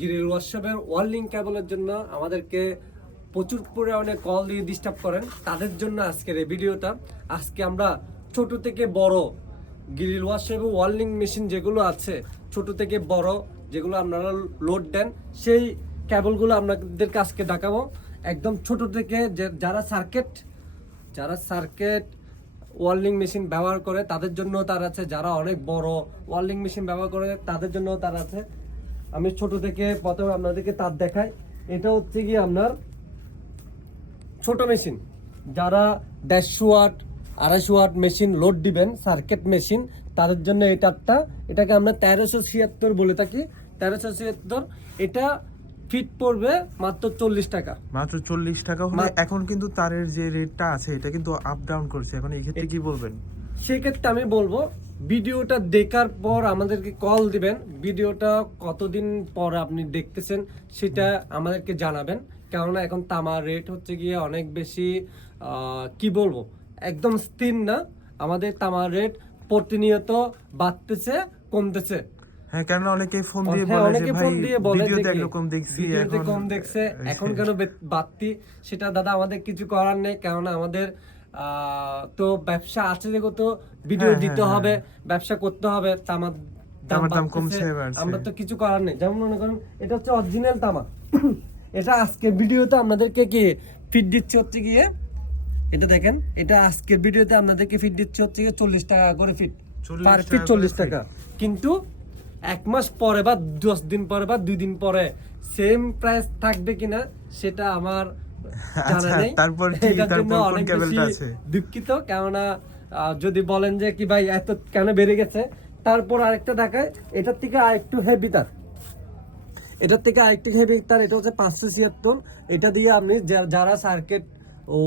Grill ওয়ার্কশপের ওয়ার্লিং কেবলের জন্য আমাদেরকে প্রচুর পরিমাণে কল দিয়ে ডিস্টার্ব করেন, তাদের জন্য আজকের এই ভিডিওটা। আজকে আমরা ছোট থেকে বড় গ্রিল ওয়ার্কশপ এবং ওয়ার্লিং মেশিন যেগুলো আছে, ছোট থেকে বড় যেগুলো আপনারা লোড দেন, সেই কেবলগুলো আপনাদেরকে আজকে দেখাবো। একদম ছোট থেকে যারা সার্কিট ওয়ার্লিং মেশিন ব্যবহার করে তাদের জন্য তার আছে, যারা অনেক বড় ওয়ার্লিং মেশিন ব্যবহার করে তাদের জন্য তার আছে। আমি ছোট থেকে প্রথমে আপনাদেরকে তার দেখাই। এটা হচ্ছে কি আপনার ছোট মেশিন, যারা 150 ওয়াট 250 ওয়াট মেশিন লোড দিবেন, সার্কিট মেশিন, তাদের জন্য এই তারটা, এটাকে আমরা 1376 বলে থাকি। 1376 এটা ফিট পড়বে মাত্র 40 টাকা। মাত্র 40 টাকা হলে এখন কিন্তু তারের যে রেটটা আছে এটা কিন্তু আপ ডাউন করছে, এখন এই ক্ষেত্রে কি বলবেন? সেক্ষেত্রে আমি বলবো ভিডিওটা দেখার পর আমাদেরকে কল দিবেন। ভিডিওটা কতদিন পর আপনি দেখতেছেন সেটা আমাদেরকে জানাবেন, কেননা এখন তামার রেট হচ্ছে গিয়ে অনেক বেশি, কি বলবো, একদম স্থির না। আমাদের তামার রেট প্রতিনিয়ত বাড়তেছে কমতেছে। হ্যাঁ, কারণ অনেকে ফোন দিয়ে বলে যে ভাই ভিডিওতে একরকম দেখছি, ভিডিওতে কম দেখছে, এখন কেন বাড়তি, সেটা দাদা আমাদের কিছু করার নেই, কেননা আমাদের তো ব্যবসা আছে, যেহেতু ভিডিও দিতে হবে, ব্যবসা করতে হবে, তামার দাম কমছে, আমরা তো কিছু করার নেই। যেমন মনে করেন এটা হচ্ছে অরিজিনাল তামা। এটা আজকের ভিডিওতে আপনাদেরকে কি ফিট দিচ্ছে হচ্ছে গিয়ে, এটা দেখেন, এটা আজকের ভিডিওতে আপনাদেরকে ফিট দিচ্ছে হচ্ছে গিয়ে 40 টাকা করে ফিট, পার ফিট 40 টাকা। কিন্তু 1 মাস পরে বা 10 দিন পরে বা 2 দিন পরে সেম প্রাইস থাকবে কিনা সেটা আমার জানা নেই। এটার জন্য অনেক বেশি দুঃখিত, কেননা যদি বলেন যে কি ভাই এত কেন বেড়ে গেছে, তারপর আরেকটা দেখায়, এটার থেকে আরেকটু হেভি তার, এটার থেকে আরেকটু হেভি তার, এটা হচ্ছে 576। এটা দিয়ে আপনি যারা সার্কিট ও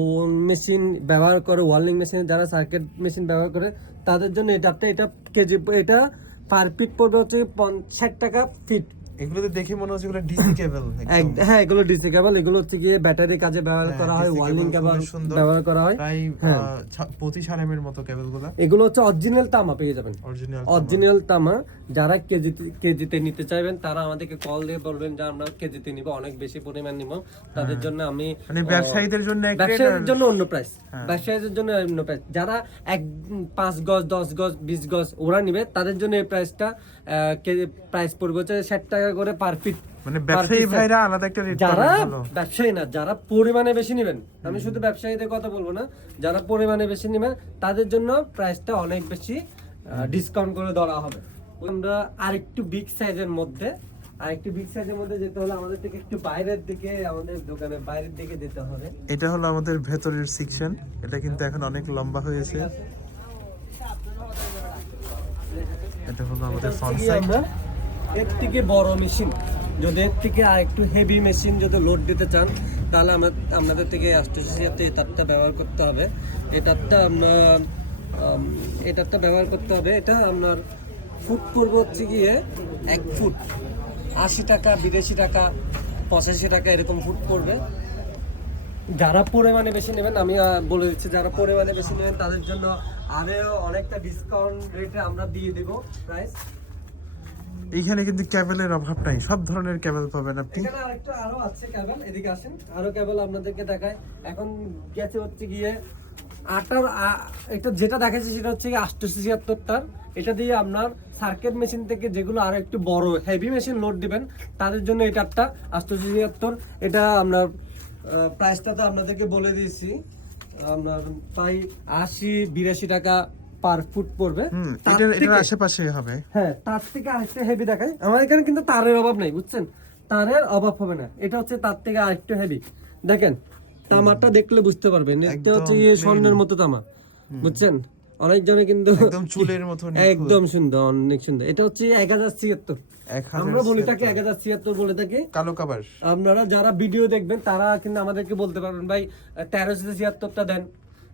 মেশিন ব্যবহার করে, ওয়ার্লিং মেশিন যারা সার্কিট মেশিন ব্যবহার করে তাদের জন্য এটা কেজি, এটা পার ফিট পড়বে হচ্ছে 60 টাকা ফিট। এগুলো তো দেখে মনে হচ্ছে এগুলো ডিসি কেবল। হ্যাঁ, এগুলো ডিসি কেবল, এগুলো হচ্ছে গিয়ে ব্যাটারি কাজে ব্যবহার করা হয়, ওয়ার্লিং কেবল ব্যবহার করা হয়। প্রায় 25 এর মতো কেবলগুলো, এগুলো হচ্ছে অরিজিনাল তামা পেয়ে যাবেন, অরিজিনাল তামা। যারা কেজিতে নিতে চাইবেন তারা আমাদেরকে কল দিয়ে বলবেন যে আমরা কেজিতে নিব, অনেক বেশি পরিমাণ নিব, তাদের জন্য আমি মানে ব্যবসায়ীদের জন্য অন্য প্রাইস, ব্যবসায়ীদের জন্য অন্য প্রাইস। যারা 5 গজ 10 গজ 20 গজ ওরা নিবে, তাদের জন্য এই প্রাইসটা প্রাইস পড়বে হচ্ছে 60 টাকা করে পার ফিট। মানে ব্যবসায়ী ভাইরা আলাদা একটা রেট, যারা ব্যবসায়ী না, যারা পরিমাণে বেশি নেবেন, আমি শুধু ব্যবসায়ীদের কথা বলবো না, যারা পরিমাণে বেশি নেবেন তাদের জন্য প্রাইসটা অনেক বেশি ডিসকাউন্ট করে ধরা হবে। আমরা আরেকটু বিগ সাইজের মধ্যে যেতে হলে আমাদের থেকে একটু বাইরের দিকে, আমাদের দোকানের বাইরের দিকে যেতে হবে। এটা হলো আমাদের ভেতরের সেকশন, এটা কিন্তু এখন অনেক লম্বা হয়েছে। এটা হলো আমাদের ফ্রন্ট সাইড। এর থেকে বড় মেশিন, যদি এর থেকে আরেকটু হেভি মেশিন যদি লোড দিতে চান, তাহলে আপনাদের থেকে 800 এই তারটা ব্যবহার করতে হবে। এই তারটা ব্যবহার করতে হবে। এটা আপনার ফুট পড়বে হচ্ছে গিয়ে 1 ফুট 80 টাকা, 82 টাকা, 85 টাকা, এরকম ফুট পড়বে। যারা পরিমাণে বেশি নেবেন, আমি বলে দিচ্ছি, যারা পরিমাণে বেশি নেবেন তাদের জন্য আরো অনেকটা ডিসকাউন্ট রেটে আমরা দিয়ে দেব প্রাইস। এইখানে কিন্তু কেবলের অভাব নাই, সব ধরনের কেবল পাবেন আপনি। এখানে আরো আছে কেবল, এদিকে আসেন, আরো কেবল আপনাদেরকে দেখায়। এখন গেছে হচ্ছে গিয়ে এটা যেটা দেখাচ্ছি সেটা হচ্ছে 876 তার। এটা দিয়ে আপনার সার্কিট মেশিন থেকে যেগুলো আরো একটু বড় হেভি মেশিন লোড দিবেন তাদের জন্য এটা 876। এটা আপনার প্রাইসটা তো আপনাদেরকে বলে দিয়েছি, আপনার প্রায় 80-82 টাকা পার ফুট পড়বে। এটার আশেপাশে হবে। হ্যাঁ, তার থেকে আরেকটু হেভি দেখায়। আমার এখানে কিন্তু তারের অভাব নাই, বুঝছেন, তারের অভাব হবে না। এটা হচ্ছে তার থেকে আরেকটু হেভি। দেখেন তামাটা দেখলে বুঝতে পারবেন, এটা হচ্ছে স্বর্ণের মতো তামা, বুঝছেন। অনেকজনে কিন্তু একদম চুলের মতো, একদম সুন্দর, অনেক সুন্দর। এটা হচ্ছে 1076, আমরা বলি থাকি 1076 বলে থাকি, কালো কাবার। আপনারা যারা ভিডিও দেখবেন তারা কিন্তু আমাদেরকে বলতে পারবেন ভাই 1376টা দেন,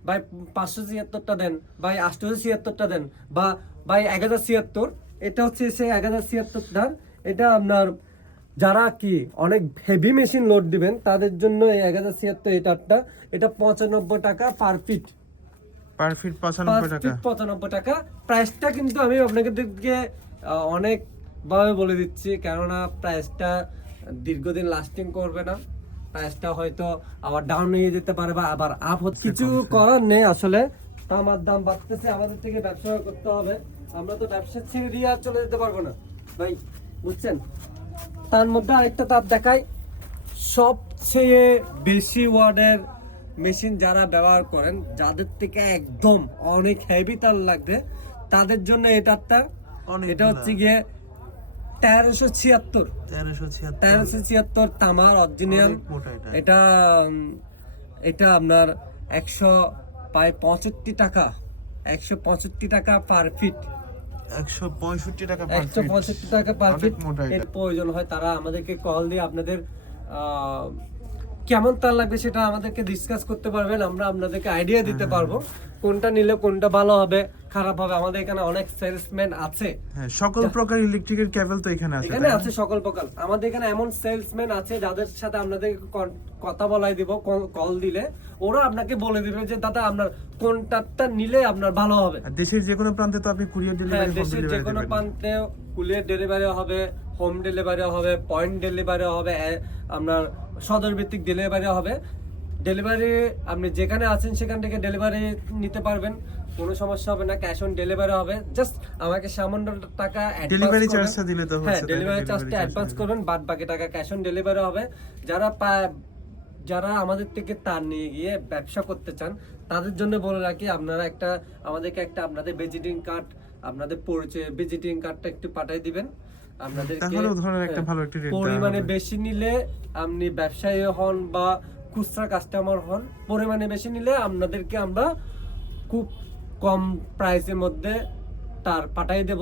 ভাই 576টা দেন, ভাই 876টা দেন, বা ভাই 1076। এটা হচ্ছে সে 1076 এটা আপনার যারা কি অনেক হেভি মেশিন লোড দিবেন তাদের জন্য এই 1076 এই তারটা। এটা 95 টাকা পার ফিট, পার ফিট 95 টাকা। প্রাইসটা কিন্তু আমি আপনাদেরকে অনেক ভাবে বলে দিচ্ছি, কেননা প্রাইসটা দীর্ঘদিন লাস্টিং করবে না, প্রাইসটা হয়তো আবার ডাউন হয়ে যেতে পারে বা আবার আপ হচ্ছে। কিছু করার নেই আসলে, তামার দাম বাড়তেছে, আমাদের থেকে ব্যবসা করতে হবে। আমরা তো ব্যবসা ছেড়ে দিয়ে আর চলে যেতে পারবো না ভাই, বুঝছেন। তার মধ্যে আরেকটা তার দেখাই, সবচেয়ে বেশি ওয়ার্ডের মেশিন যারা ব্যবহার করেন, যাদের থেকে একদম অনেক হেভি তার লাগবে, তাদের জন্য এই তারটা, এটা হচ্ছে গিয়ে 1376 1376 তামার অরিজিনাল। এটা এটা আপনার 165 টাকা, 165 টাকা পার ফিট, 165 টাকা 165 টাকা পার ফিট। মোটা এটা। এর প্রয়োজন হয় তারা আমাদেরকে কল দিয়ে আপনাদের কেমন তার লাগবে সেটা আমাদেরকে ডিসকাস করতে পারবেন, আমরা আপনাদেরকে আইডিয়া দিতে পারবো কোনটা নিলে কোনটা ভালো হবে খারাপ হবে। আমাদের এখানে অনেক সেলসম্যান আছে, হ্যাঁ, সকল প্রকার ইলেকট্রিকের কেবল তো এখানে আছে, এখানে আছে সকল প্রকার। আমাদের এখানে এমন সেলসম্যান আছে যাদের সাথে আপনাদের কথা বলাই দিব, কল দিলে ওরা আপনাকে বলে দিবে যে দাদা আপনার কোনটা নিলে আপনার ভালো হবে। আর দেশের যে কোনো প্রান্তে তো আপনি কুরিয়ার হ্যাঁ, ডেলিভারি, দেশের যে কোনো প্রান্তে কুরিয়ার ডেলিভারি হবে, হোম ডেলিভারি হবে, পয়েন্ট ডেলিভারি হবে, আপনার সদর ভিত্তিক ডেলিভারি হবে। ডেলিভারি আপনি যেখানে আছেন সেখান থেকে ডেলিভারি নিতে পারবেন, কোনো সমস্যা হবে না। ক্যাশ অন ডেলিভারি হবে, জাস্ট আমাকে সামান্য টাকা ডেলিভারি চার্জটা দিলে তো হ্যাঁ, হচ্ছে, ডেলিভারি চার্জটা অ্যাডভান্স করবেন, বাদ বাকি টাকা ক্যাশ অন ডেলিভারি হবে। যারা আমাদের থেকে তার নিয়ে গিয়ে ব্যবসা করতে চান তাদের জন্য বলে রাখি, আপনারা আমাদেরকে একটা আপনাদের ভিজিটিং কার্ড, আপনাদের পরিচয় ভিজিটিং কার্ডটা একটু পাঠিয়ে দিবেন আপনাদেরকে। তাহলে ধরেন একটা ভালো একটা রেট পরিমাণে বেশি নিলে, আপনি ব্যবসায়ী হন বা খুচরা কাস্টমার হন, পরিমাণে বেশি নিলে আপনাদেরকে আমরা খুব কম প্রাইসের মধ্যে তার পাঠিয়ে দেব।